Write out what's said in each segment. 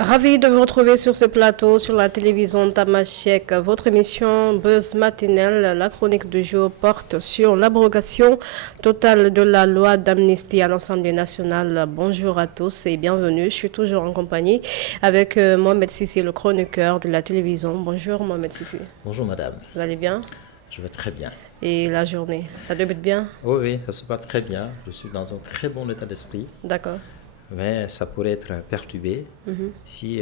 Ravi de vous retrouver sur ce plateau, sur la télévision Tamashek. Votre émission Buzz Matinelle, la chronique du jour, porte sur l'abrogation totale de la loi d'amnistie à l'Assemblée nationale. Bonjour à tous et bienvenue. Je suis toujours en compagnie avec Mohamed Sissi, le chroniqueur de la télévision. Bonjour Mohamed Sissi. Bonjour madame. Vous allez bien? Je vais très bien. Et la journée, ça débute bien? Oui, ça se passe très bien. Je suis dans un très bon état d'esprit. D'accord. Mais ça pourrait être perturbé si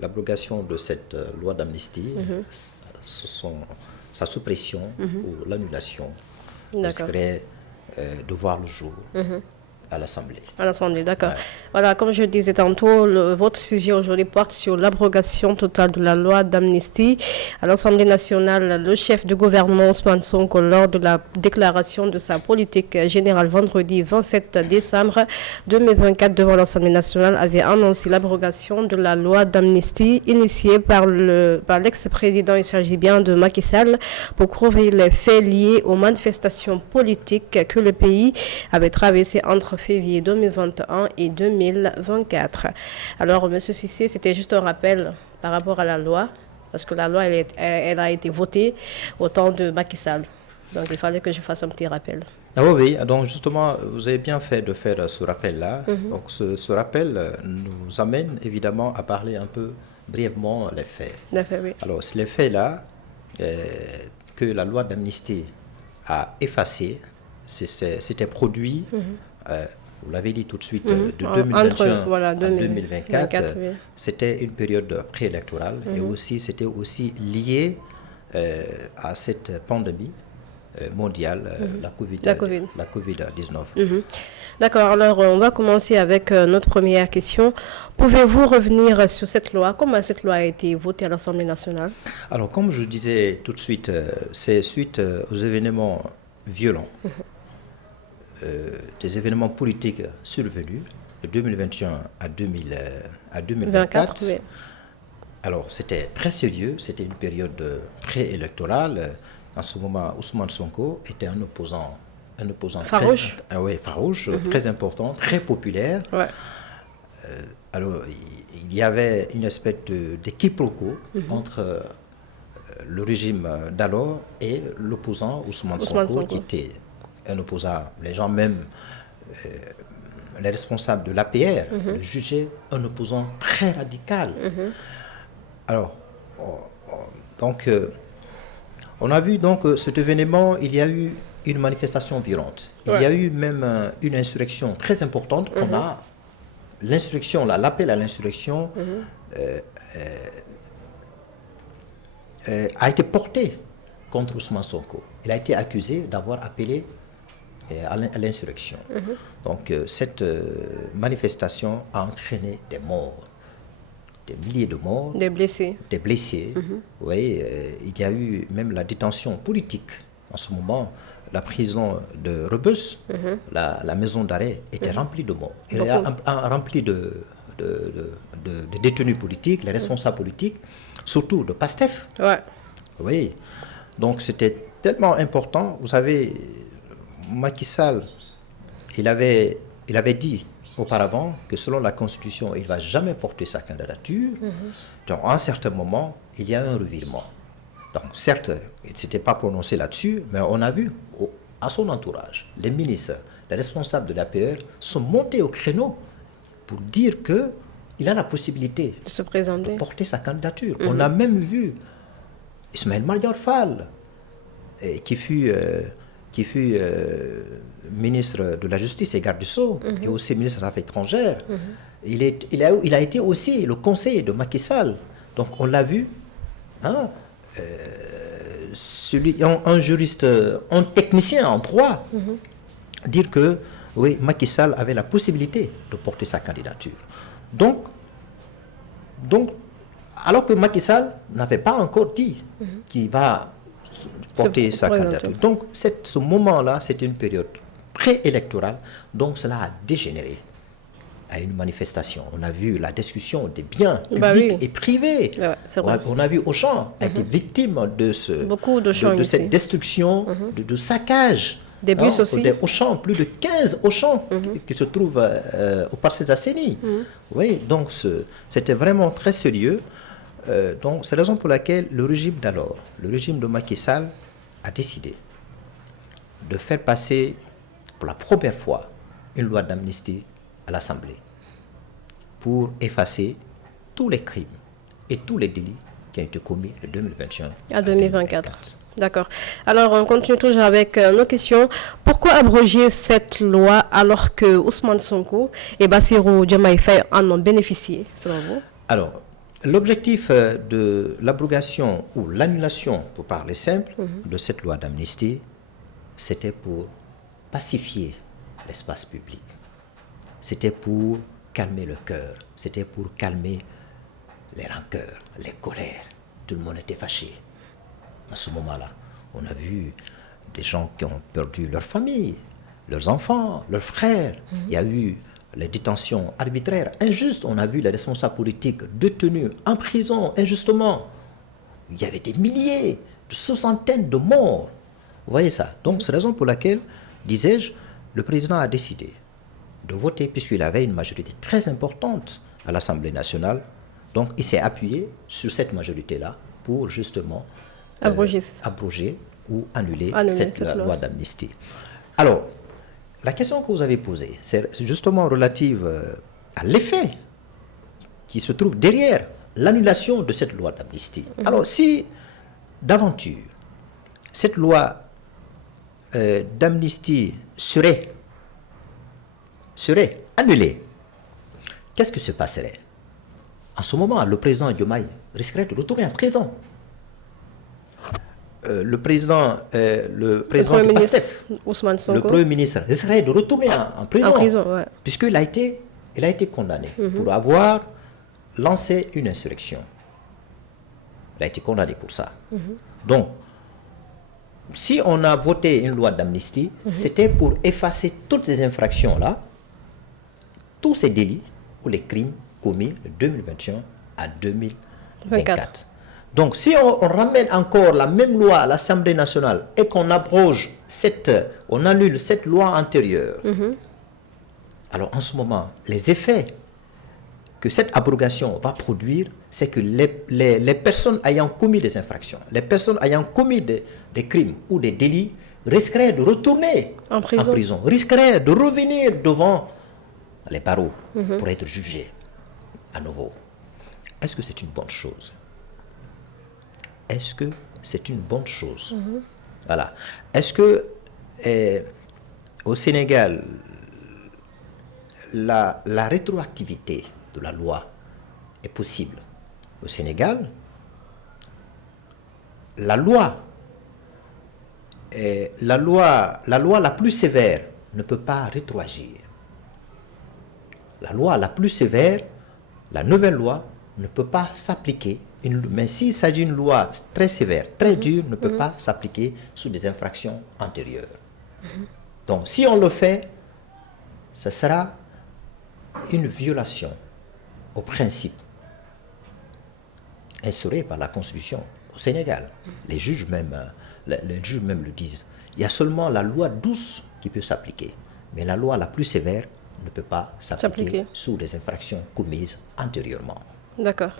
l'abrogation de cette loi d'amnistie, sa suppression ou l'annulation risquerait de voir le jour à l'Assemblée. À l'Assemblée, d'accord. Ouais. Voilà, comme je disais tantôt, votre sujet aujourd'hui porte sur l'abrogation totale de la loi d'amnistie. À l'Assemblée nationale, le chef du gouvernement, Ousmane Sonko, lors de la déclaration de sa politique générale vendredi 27 décembre 2024 devant l'Assemblée nationale, avait annoncé l'abrogation de la loi d'amnistie initiée par l'ex-président, il s'agit bien de Macky Sall, pour couvrir les faits liés aux manifestations politiques que le pays avait traversées entre février 2021 et 2024. Alors, M. Sissi, c'était juste un rappel par rapport à la loi, parce que la loi, elle a été votée au temps de Macky Sall. Donc, il fallait que je fasse un petit rappel. Ah oui, donc justement, vous avez bien fait de faire ce rappel-là. Donc, ce rappel nous amène évidemment à parler un peu brièvement les faits. Oui. Alors, les faits-là, que la loi d'amnistie a effacé, c'était produit, vous l'avez dit tout de suite, de 2021 à 2024, oui. C'était une période préélectorale et aussi c'était aussi lié à cette pandémie mondiale, la COVID-19. D'accord, alors on va commencer avec notre première question. Pouvez-vous revenir sur cette loi? Comment cette loi a été votée à l'Assemblée nationale? Alors, comme je disais tout de suite, c'est suite aux événements violents, des événements politiques survenus de 2021 à 2024. Oui. Alors, c'était très sérieux, c'était une période préélectorale. En ce moment, Ousmane Sonko était un opposant farouche, farouche, très important, très populaire. Ouais. Alors, il y avait une espèce de quiproquo entre le régime d'alors et l'opposant Ousmane Sonko, qui était un opposant. Les gens même, les responsables de l'APR, le jugeaient un opposant très radical. Alors, donc, on a vu donc cet événement, il y a eu une manifestation violente. Il y a eu même une insurrection très importante qu'on a. L'insurrection, l'appel à l'insurrection a été porté contre Ousmane Sonko. Il a été accusé d'avoir appelé à l'insurrection. Donc cette manifestation a entraîné des morts, des milliers de morts. Des blessés. Des blessés. Oui, il y a eu même la détention politique. En ce moment, la prison de Rebus, la maison d'arrêt, était remplie de morts. Elle est remplie de détenus politiques, les responsables politiques, surtout de PASTEF. Ouais. Oui. Donc c'était tellement important. Vous savez, Macky Sall, il avait dit auparavant que selon la Constitution, il ne va jamais porter sa candidature. Donc à un certain moment, il y a un revirement. Donc certes, il ne s'était pas prononcé là-dessus, mais on a vu à son entourage, les ministres, les responsables de l'APR sont montés au créneau pour dire qu'il a la possibilité de se présenter, de porter sa candidature. On a même vu Ismaël Madior Fall, qui fut ministre de la Justice et garde des Sceaux, et aussi ministre des Affaires étrangères. Il a été aussi le conseiller de Macky Sall. Donc on l'a vu, hein, un juriste, un technicien en droit, dire que oui, Macky Sall avait la possibilité de porter sa candidature. Donc alors que Macky Sall n'avait pas encore dit qu'il va porter sa candidature. Donc ce moment-là, c'était une période préélectorale, donc cela a dégénéré. à une manifestation. On a vu la destruction des biens oui. publics et privés. Ouais, c'est vrai. On a vu Auchan a été victime de cette destruction, de saccage. Des bus aussi. Des Auchan, plus de 15 Auchan qui se trouvent au Parcelles Assainies. Oui, donc c'était vraiment très sérieux. Donc c'est la raison pour laquelle le régime d'alors, le régime de Macky Sall, a décidé de faire passer pour la première fois une loi d'amnistie à l'Assemblée pour effacer tous les crimes et tous les délits qui ont été commis de 2021 à 2024. D'accord. Alors, on continue toujours avec nos questions. Pourquoi abroger cette loi alors que Ousmane Sonko et Bassirou Diomaye Faye en ont bénéficié, selon vous? Alors, l'objectif de l'abrogation ou l'annulation, pour parler simple, de cette loi d'amnistie, c'était pour pacifier l'espace public. C'était pour calmer le cœur. C'était pour calmer les rancœurs, les colères. Tout le monde était fâché. À ce moment-là, on a vu des gens qui ont perdu leur famille, leurs enfants, leurs frères. Il y a eu les détentions arbitraires, injustes. On a vu les responsables politiques détenus en prison injustement. Il y avait des milliers, de soixantaines de morts. Vous voyez ça? Donc, c'est la raison pour laquelle, disais-je, le président a décidé de voter, puisqu'il avait une majorité très importante à l'Assemblée nationale. Donc, il s'est appuyé sur cette majorité-là pour justement abroger ou annuler cette loi d'amnistie. Alors, la question que vous avez posée, c'est justement relative à l'effet qui se trouve derrière l'annulation de cette loi d'amnistie. Alors, si d'aventure cette loi d'amnistie serait annulée, qu'est-ce qui se passerait? En ce moment, le président Diomaye risquerait de retourner en prison. Le président du PASTEF, Ousmane Sonko, le Premier ministre, risquerait de retourner en prison, ouais. Puisqu'il a été condamné pour avoir lancé une insurrection. Il a été condamné pour ça. Donc, si on a voté une loi d'amnistie, c'était pour effacer toutes ces infractions-là, tous ces délits ou les crimes commis de 2021 à 2024. Donc, si on ramène encore la même loi à l'Assemblée nationale et qu'on on annule cette loi antérieure, alors en ce moment, les effets que cette abrogation va produire, c'est que les personnes ayant commis des infractions, les personnes ayant commis des crimes ou des délits risqueraient de retourner en prison, risqueraient de revenir devant les barreaux pour être jugés à nouveau. Est-ce que c'est une bonne chose? Est-ce que c'est une bonne chose? Voilà. Est-ce que au Sénégal, la rétroactivité de la loi est possible? Au Sénégal, la loi la plus sévère ne peut pas rétroagir. La loi la plus sévère, la nouvelle loi, ne peut pas s'appliquer. Mais s'il s'agit d'une loi très sévère, très dure, ne peut pas s'appliquer sous des infractions antérieures. Donc, si on le fait, ce sera une violation au principe instauré par la Constitution au Sénégal. Les juges même le disent. Il y a seulement la loi douce qui peut s'appliquer, mais la loi la plus sévère ne peut pas s'appliquer sous les infractions commises antérieurement. D'accord.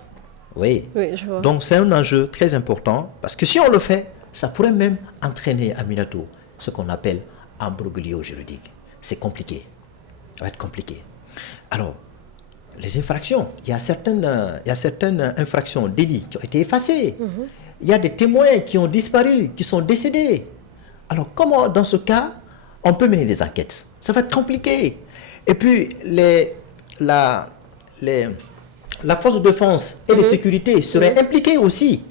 Oui, je vois. Donc c'est un enjeu très important, parce que si on le fait, ça pourrait même entraîner, Aminatou, ce qu'on appelle imbroglio juridique. C'est compliqué. Ça va être compliqué. Alors, les infractions, il y a certaines infractions, délits qui ont été effacés. Il y a des témoins qui ont disparu, qui sont décédés. Alors, comment, dans ce cas, on peut mener des enquêtes? Ça va être compliqué. Et puis, la force de défense et de sécurité serait impliquée aussi.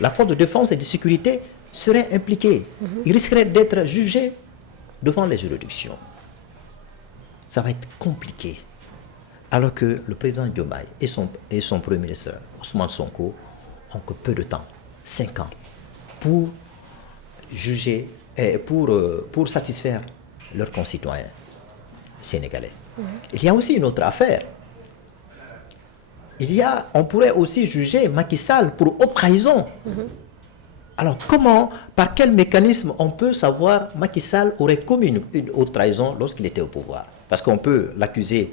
La force de défense et de sécurité serait impliquée. Il risquerait d'être jugé devant les juridictions. Ça va être compliqué. Alors que le président Diomaye et son premier ministre, Ousmane Sonko, ont que peu de temps, 5 ans, pour juger et pour satisfaire leurs concitoyens sénégalais. Il y a aussi une autre affaire. On pourrait aussi juger Macky Sall pour haute trahison. Alors par quel mécanisme on peut savoir Macky Sall aurait commis une haute trahison lorsqu'il était au pouvoir? Parce qu'on peut l'accuser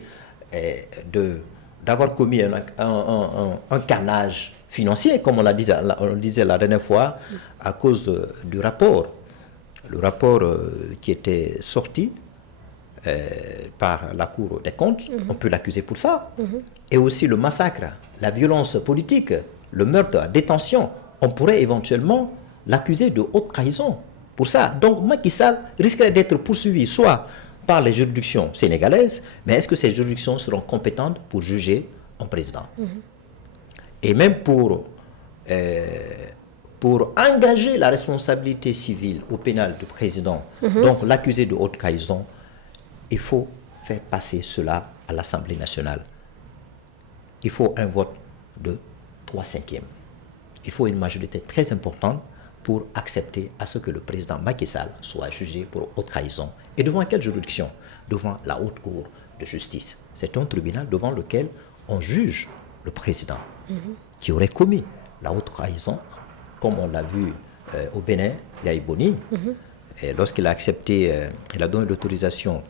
d'avoir commis un carnage financier, comme on disait la dernière fois, à cause du rapport. Le rapport qui était sorti par la Cour des comptes, on peut l'accuser pour ça. Et aussi le massacre, la violence politique, le meurtre, la détention, on pourrait éventuellement l'accuser de haute trahison pour ça. Donc Macky Sall risquerait d'être poursuivi soit par les juridictions sénégalaises, mais est-ce que ces juridictions seront compétentes pour juger un président? Et même pour engager la responsabilité civile au pénal du président, donc l'accuser de haute trahison, il faut faire passer cela à l'Assemblée nationale. Il faut un vote de 3/5. Il faut une majorité très importante pour accepter à ce que le président Macky Sall soit jugé pour haute trahison. Et devant quelle juridiction? Devant la Haute Cour de justice. C'est un tribunal devant lequel on juge le président qui aurait commis la haute trahison, comme on l'a vu au Bénin, Yahi Boni, lorsqu'il a accepté, il a donné l'autorisation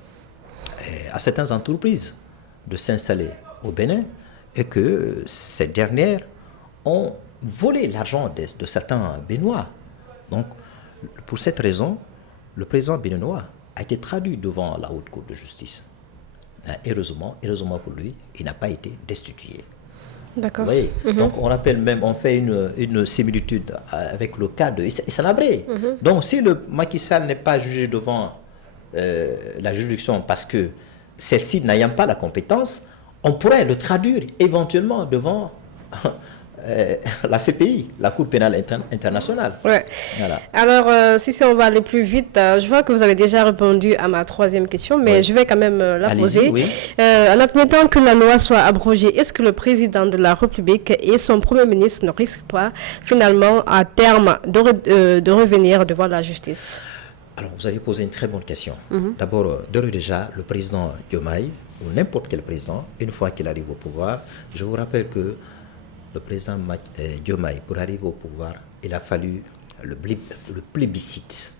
à certaines entreprises de s'installer au Bénin et que ces dernières ont volé l'argent de certains Béninois. Donc, pour cette raison, le président béninois a été traduit devant la Haute Cour de justice. Heureusement pour lui, il n'a pas été destitué. D'accord. Vous voyez? Donc, on rappelle même, on fait une similitude avec le cas de Hissène Habré. Donc, si le Macky Sall n'est pas jugé devant la juridiction parce que celle-ci n'ayant pas la compétence, on pourrait le traduire éventuellement devant la CPI, la Cour pénale internationale. Ouais. Voilà. Alors, si on va aller plus vite, je vois que vous avez déjà répondu à ma troisième question, mais je vais quand même la poser. Oui. En admettant que la loi soit abrogée, est-ce que le président de la République et son Premier ministre ne risquent pas finalement à terme de revenir devant la justice? Alors, vous avez posé une très bonne question. D'abord, déjà, le président Diomaye, ou n'importe quel président, une fois qu'il arrive au pouvoir, je vous rappelle que le président Diomaye, pour arriver au pouvoir, il a fallu le plébiscite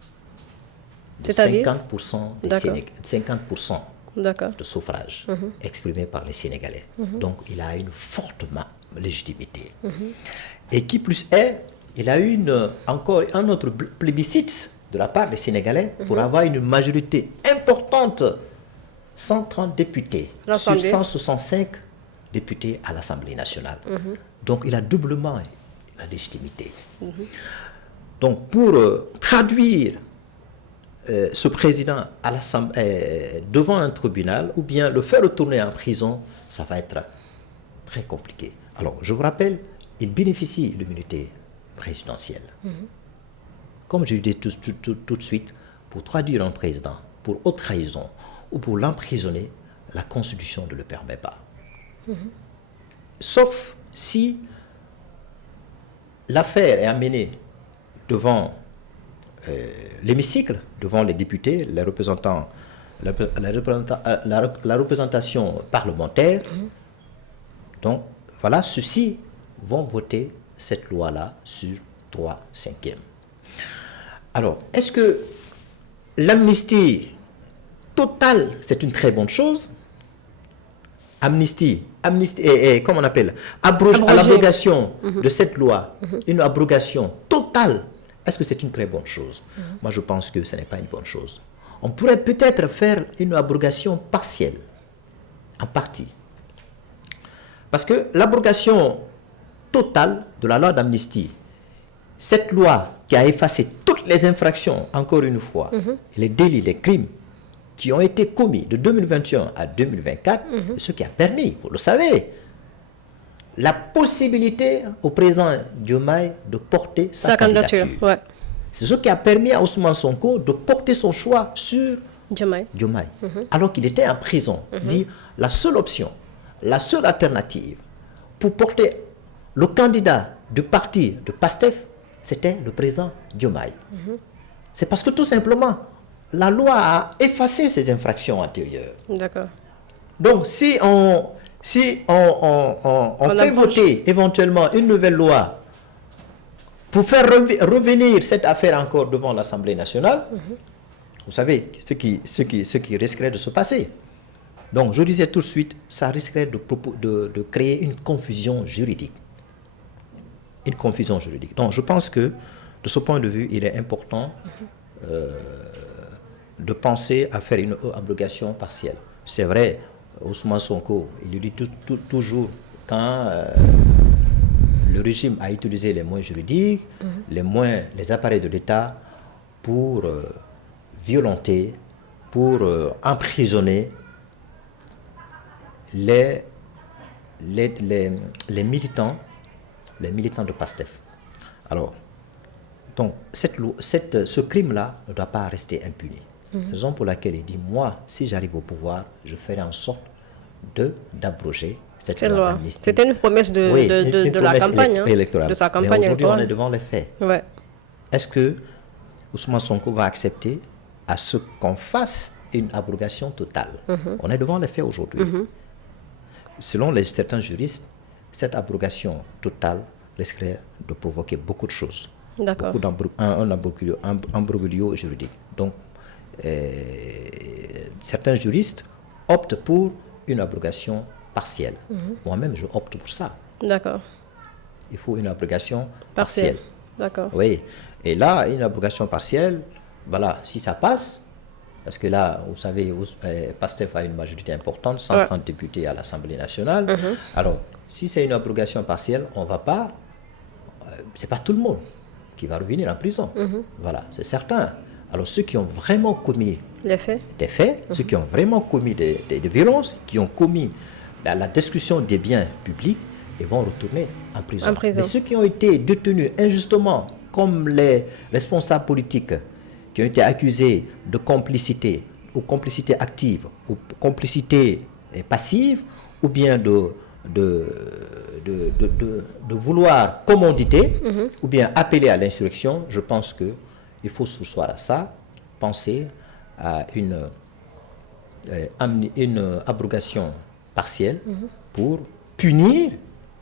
de 50% de suffrage exprimé par les Sénégalais. Donc, il a une forte légitimité. Et qui plus est, il a eu encore un autre plébiscite de la part des Sénégalais pour avoir une majorité importante, 130 députés sur 165 députés à l'Assemblée nationale. Donc il a doublement la légitimité. Donc pour traduire ce président à devant un tribunal ou bien le faire retourner en prison, ça va être très compliqué. Alors je vous rappelle, il bénéficie de l'immunité présidentielle. Comme je dis tout de suite, pour traduire un président pour haute trahison ou pour l'emprisonner, la Constitution ne le permet pas. Sauf si l'affaire est amenée devant l'hémicycle, devant les députés, les représentants, la représentation parlementaire. Donc, voilà, ceux-ci vont voter cette loi-là sur 3/5. Alors, est-ce que l'amnistie totale, c'est une très bonne chose? Amnistie, comment on appelle? L'abrogation de cette loi, une abrogation totale, est-ce que c'est une très bonne chose? Moi, je pense que ce n'est pas une bonne chose. On pourrait peut-être faire une abrogation partielle, en partie. Parce que l'abrogation totale de la loi d'amnistie, cette loi qui a effacé toutes les infractions, encore une fois, les délits, les crimes qui ont été commis de 2021 à 2024, ce qui a permis, vous le savez, la possibilité au président Diomaye de porter sa candidature. Ouais. C'est ce qui a permis à Ousmane Sonko de porter son choix sur Diomaye. Alors qu'il était en prison. Il dit, la seule option, la seule alternative pour porter le candidat du parti de PASTEF, c'était le président Diomaye. C'est parce que tout simplement, la loi a effacé ces infractions antérieures. D'accord. Donc, si on fait voter éventuellement une nouvelle loi pour faire revenir cette affaire encore devant l'Assemblée nationale, vous savez ce qui risquerait de se passer. Donc, je disais tout de suite, ça risquerait de créer une confusion juridique. Une confusion juridique. Donc, je pense que, de ce point de vue, il est important de penser à faire une abrogation partielle. C'est vrai, Ousmane Sonko, il dit toujours quand le régime a utilisé les moyens juridiques, les appareils de l'État pour violenter, pour emprisonner les militants de PASTEF. Alors, donc, ce crime-là ne doit pas rester impuni. C'est la raison pour laquelle il dit, moi, si j'arrive au pouvoir, je ferai en sorte d'abroger cette loi d'amnistie. C'était une promesse de la campagne, électorale. De sa campagne. Mais aujourd'hui, on est devant les faits. Ouais. Est-ce que Ousmane Sonko va accepter à ce qu'on fasse une abrogation totale? On est devant les faits aujourd'hui. Selon certains juristes, cette abrogation totale risquerait de provoquer beaucoup de choses. D'accord. Un imbroglio juridique. Donc, certains juristes optent pour une abrogation partielle. Moi-même, je opte pour ça. D'accord. Il faut une abrogation partielle. D'accord. Oui. Et là, une abrogation partielle, voilà, si ça passe, parce que là, vous savez, PASTEF a une majorité importante, 130 députés à l'Assemblée nationale. Alors, si c'est une abrogation partielle, on ne va pas... c'est pas tout le monde qui va revenir en prison. Voilà, c'est certain. Alors, ceux qui ont vraiment commis des faits, ceux qui ont vraiment commis des violences, qui ont commis la destruction des biens publics, ils vont retourner en prison. Mais ceux qui ont été détenus injustement, comme les responsables politiques qui ont été accusés de complicité, ou complicité active, ou complicité passive, ou bien de vouloir commanditer, ou bien appeler à l'insurrection, je pense qu'il faut s'asseoir à ça, penser à une abrogation partielle pour punir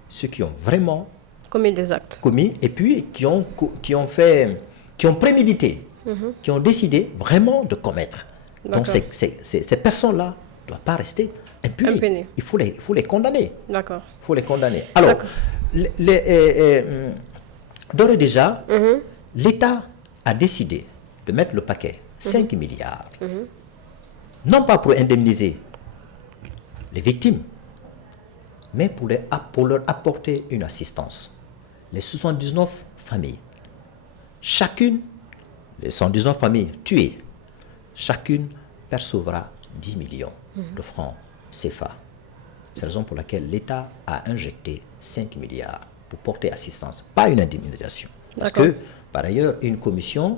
ceux qui ont vraiment commis des actes. Et puis qui ont prémédité, qui ont décidé vraiment de commettre. Donc ces personnes-là ne doivent pas rester impunis. Il faut les condamner. D'accord. Il faut les condamner. Alors, d'ores et déjà, l'État a décidé de mettre le paquet, 5 milliards, non pas pour indemniser les victimes, mais pour leur apporter une assistance. Les 79 familles, chacune, les 119 familles tuées, chacune percevra 10 millions de francs CFA. C'est la raison pour laquelle l'État a injecté 5 milliards pour porter assistance, pas une indemnisation. Parce que, par ailleurs, une commission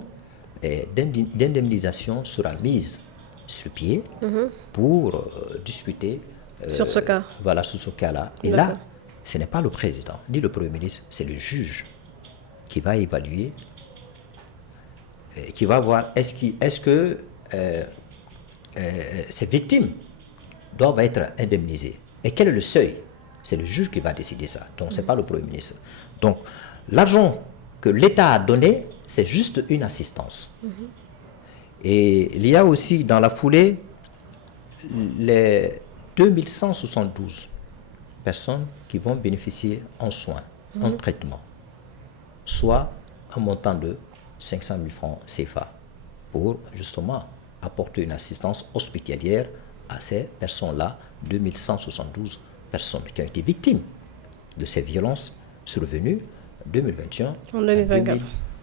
d'indemnisation sera mise sur pied pour discuter sur ce cas. Voilà, sur ce cas-là. Et là, ce n'est pas le président, ni le Premier ministre, c'est le juge qui va évaluer, qui va voir est-ce que ces victimes doivent être indemnisées. Et quel est le seuil? C'est le juge qui va décider ça. Donc, ce n'est pas le Premier ministre. Donc, l'argent que l'État a donné, c'est juste une assistance. Et il y a aussi, dans la foulée, les 2172 personnes qui vont bénéficier en soins, en traitement, soit un montant de 500 000 francs CFA pour justement apporter une assistance hospitalière à ces personnes-là, 2172 personnes qui ont été victimes de ces violences survenues 2021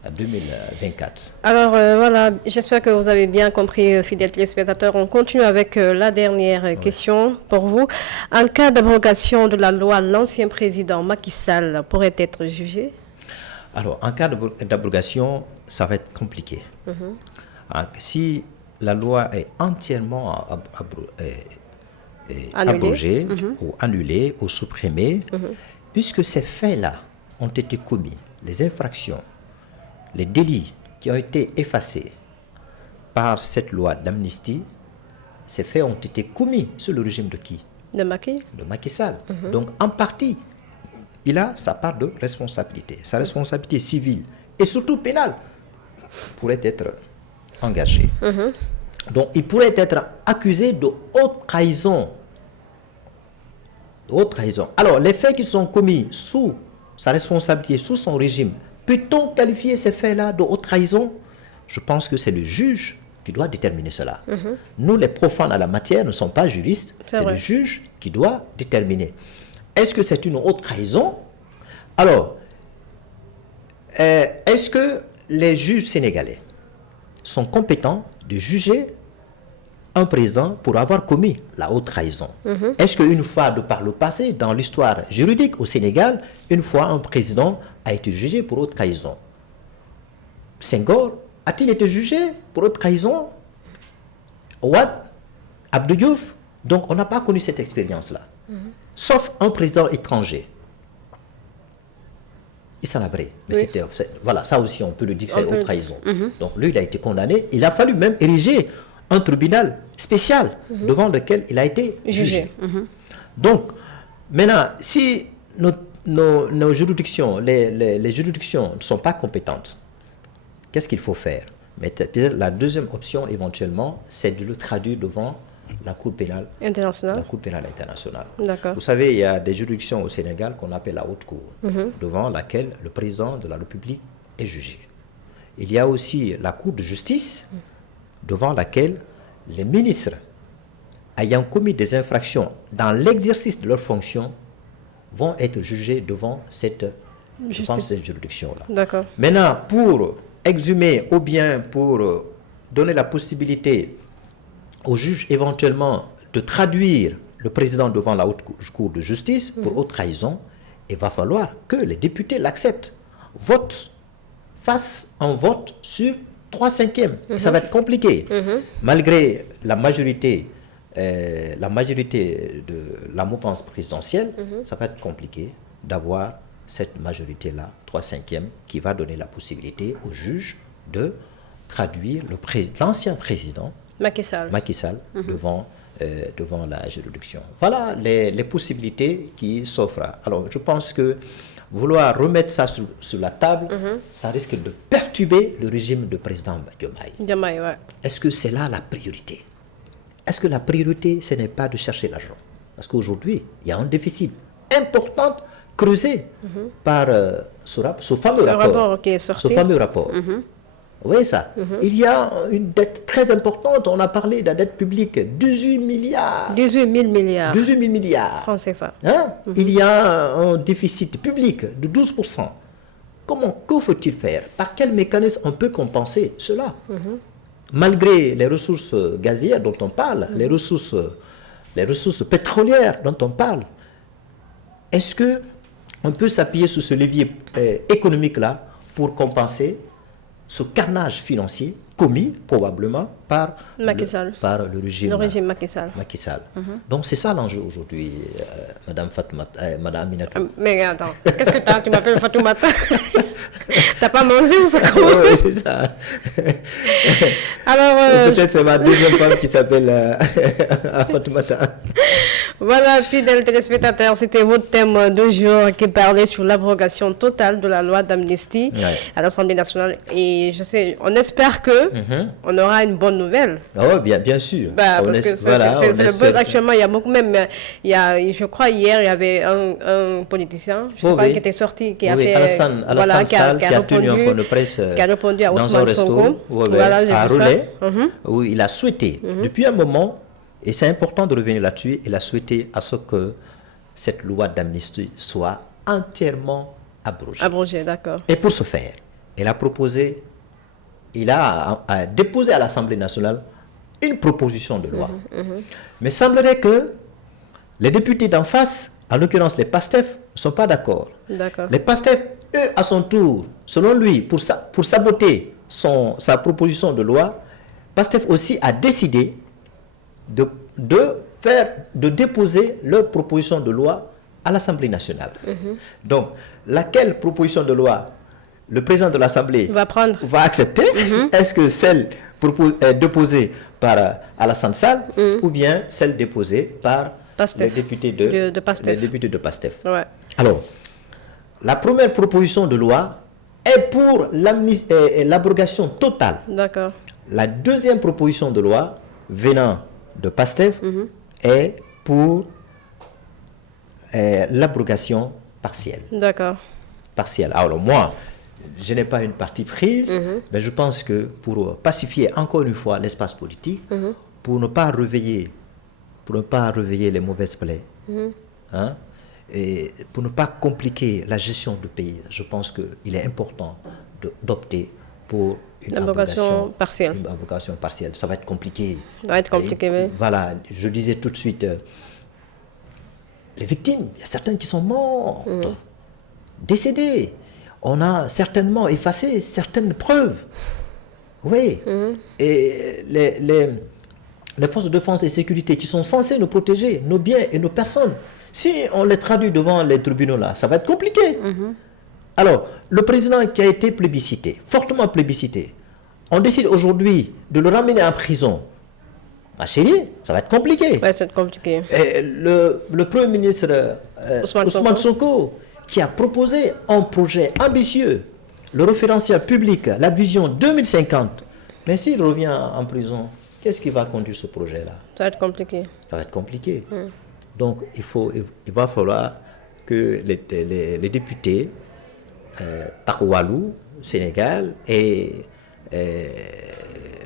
à 2024. Alors voilà, j'espère que vous avez bien compris, fidèles téléspectateurs. On continue avec la dernière question pour vous. En cas d'abrogation de la loi, l'ancien président Macky Sall pourrait être jugé? Alors, en cas d'abrogation, ça va être compliqué. Si la loi est entièrement abrogée ou annulée ou supprimée, puisque ces faits-là ont été commis, les infractions, les délits qui ont été effacés par cette loi d'amnistie, ces faits ont été commis sous le régime de qui? De Macky. De Macky Sall. Donc, en partie, il a sa part de responsabilité. Sa responsabilité civile et surtout pénale pourrait être engagée. Donc, il pourrait être accusé de haute trahison. De haute trahison. Alors, les faits qui sont commis sous sa responsabilité, sous son régime, peut-on qualifier ces faits-là de haute trahison? Je pense que c'est le juge qui doit déterminer cela. Nous, les profanes à la matière, ne sommes pas juristes, c'est le juge qui doit déterminer. Est-ce que c'est une haute trahison? Alors, est-ce que les juges sénégalais sont compétents de juger un président pour avoir commis la haute trahison? Est-ce qu'une fois, de par le passé, dans l'histoire juridique au Sénégal, une fois un président a été jugé pour haute trahison? Senghor a-t-il été jugé pour haute trahison? Ouad, Abdou Diouf? Donc, on n'a pas connu cette expérience-là. Sauf un président étranger. Issa Habré. Mais voilà, ça aussi, on peut le dire que c'est haute trahison. Donc, lui, il a été condamné. Il a fallu même ériger un tribunal spécial devant lequel il a été jugé. Donc, maintenant, si nos juridictions, les juridictions ne sont pas compétentes, qu'est-ce qu'il faut faire? Mais la deuxième option, éventuellement, c'est de le traduire devant la Cour pénale internationale. La Cour pénale internationale. Vous savez, il y a des juridictions au Sénégal qu'on appelle la Haute Cour, devant laquelle le président de la République est jugé. Il y a aussi la Cour de justice, devant laquelle les ministres ayant commis des infractions dans l'exercice de leurs fonctions vont être jugés devant cette juridiction-là. Maintenant, pour exhumer ou bien pour donner la possibilité au juge éventuellement de traduire le président devant la Haute Cour de justice pour haute trahison, il va falloir que les députés l'acceptent, fassent un vote sur 3/5. Et ça va être compliqué. Malgré la majorité de la mouvance présidentielle, ça va être compliqué d'avoir cette majorité-là, 3/5, qui va donner la possibilité au juge de traduire l'ancien président Macky Sall devant la juridiction. Voilà les possibilités qui s'offrent. Alors, je pense que vouloir remettre ça sur la table, ça risque de perturber le régime du président Diomaye. Est-ce que c'est là la priorité? Est-ce que la priorité, ce n'est pas de chercher l'argent? Parce qu'aujourd'hui, il y a un déficit important creusé par ce fameux rapport qui est sorti. Ce fameux rapport. Vous voyez ça? Il y a une dette très importante. On a parlé de la dette publique, 18 milliards. 18 000 milliards. 18 000 milliards. Francs CFA. Il y a un déficit public de 12%. Que faut-il faire? Par quel mécanisme on peut compenser cela? Malgré les ressources gazières dont on parle, les ressources pétrolières dont on parle, est-ce qu'on peut s'appuyer sur ce levier économique-là pour compenser ce carnage financier commis probablement par le régime Macky Sall. Donc c'est ça l'enjeu aujourd'hui, Madame Fatoumata, Madame Aminatou. Mais attends, qu'est-ce que tu m'appelles Fatoumata? T'as pas mangé ou ça? Oui, c'est ça. Alors, peut-être c'est ma deuxième femme qui s'appelle Fatoumata. Voilà, fidèles téléspectateurs, c'était votre thème de jour qui parlait sur l'abrogation totale de la loi d'amnistie à l'Assemblée nationale. Et je sais, on espère que on aura une bonne nouvelle. Oh, bien sûr. Parce que c'est le buzz actuellement. Il y a beaucoup, même, je crois hier, il y avait un politicien, je sais pas, qui était sorti, qui a fait... Alassane Sall, qui a tenu un point de presse à Ousmane Sonko. À Relais, où il a souhaité, depuis un moment, et c'est important de revenir là-dessus, il a souhaité à ce que cette loi d'amnistie soit entièrement abrogée. Abrogée, d'accord. Et pour ce faire, il a déposé à l'Assemblée nationale une proposition de loi. Mais il semblerait que les députés d'en face, en l'occurrence les PASTEF, ne sont pas d'accord. Les PASTEF, eux, à son tour, selon lui, pour saboter sa proposition de loi, PASTEF aussi a décidé de déposer leur proposition de loi à l'Assemblée nationale. Donc, laquelle proposition de loi le président de l'Assemblée va accepter? Est-ce que celle déposée par Alassane Sall ou bien celle déposée par les députés de PASTEF. Ouais. Alors, la première proposition de loi est pour l'abrogation totale. D'accord. La deuxième proposition de loi venant de PASTEF est pour l'abrogation partielle. D'accord. Partielle. Alors moi, je n'ai pas une partie prise, mais je pense que pour pacifier encore une fois l'espace politique, pour ne pas réveiller les mauvaises plaies, hein, et pour ne pas compliquer la gestion du pays, je pense qu'il est important d'opter pour une abrogation partielle. Une abrogation partielle. Ça va être compliqué. Ça va être compliqué, oui. Voilà, je disais tout de suite, les victimes, il y a certains qui sont morts, décédés. On a certainement effacé certaines preuves. Oui. Et les forces de défense et sécurité qui sont censées nous protéger, nos biens et nos personnes, si on les traduit devant les tribunaux là, ça va être compliqué. Alors, le président qui a été plébiscité, fortement plébiscité, on décide aujourd'hui de le ramener en prison. À Chélier, ça va être compliqué. Ouais, c'est compliqué. Et le Premier ministre Ousmane Sonko, qui a proposé un projet ambitieux, le référentiel public, la vision 2050, mais s'il revient en prison, qu'est-ce qui va conduire ce projet-là? Ça va être compliqué. Ça va être compliqué. Donc, il va falloir que les députés Takwalou, Sénégal, et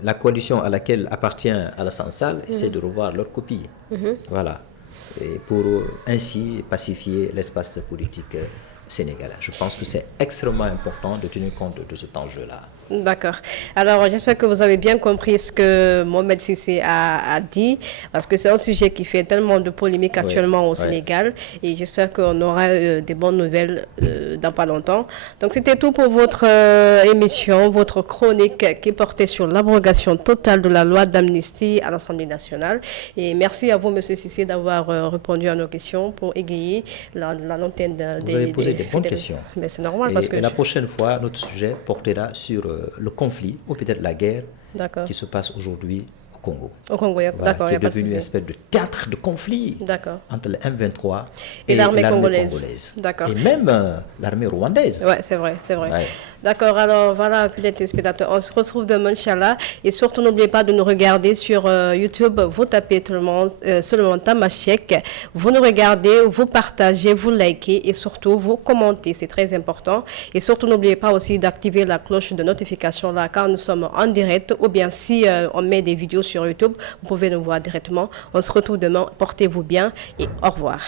la coalition à laquelle appartient Alassane Sall essaient de revoir leur copie. Voilà. Et pour ainsi pacifier l'espace politique sénégalais. Je pense que c'est extrêmement important de tenir compte de cet enjeu-là. D'accord. Alors, j'espère que vous avez bien compris ce que Mohamed Cissé a dit, parce que c'est un sujet qui fait tellement de polémiques actuellement au Sénégal, et j'espère qu'on aura des bonnes nouvelles dans pas longtemps. Donc, c'était tout pour votre émission, votre chronique qui portait sur l'abrogation totale de la loi d'amnistie à l'Assemblée nationale. Et merci à vous, M. Cissé, d'avoir répondu à nos questions pour égayer l'antenne des... Vous avez posé des bonnes questions. Mais c'est normal. Et la prochaine fois, notre sujet portera sur le conflit ou peut-être la guerre qui se passe aujourd'hui au Congo. Au Congo, voilà, d'accord. Qui est devenu une espèce de théâtre de conflit entre le M23 et l'armée congolaise. D'accord. Et même l'armée rwandaise. Oui, c'est vrai, c'est vrai. Ouais. D'accord, alors voilà, les téléspectateurs, on se retrouve demain, Inch'Allah. Et surtout, n'oubliez pas de nous regarder sur YouTube. Vous tapez seulement Tamashek. Vous nous regardez, vous partagez, vous likez et surtout, vous commentez. C'est très important. Et surtout, n'oubliez pas aussi d'activer la cloche de notification là, quand nous sommes en direct. Ou bien, si on met des vidéos sur YouTube, vous pouvez nous voir directement. On se retrouve demain. Portez-vous bien et au revoir.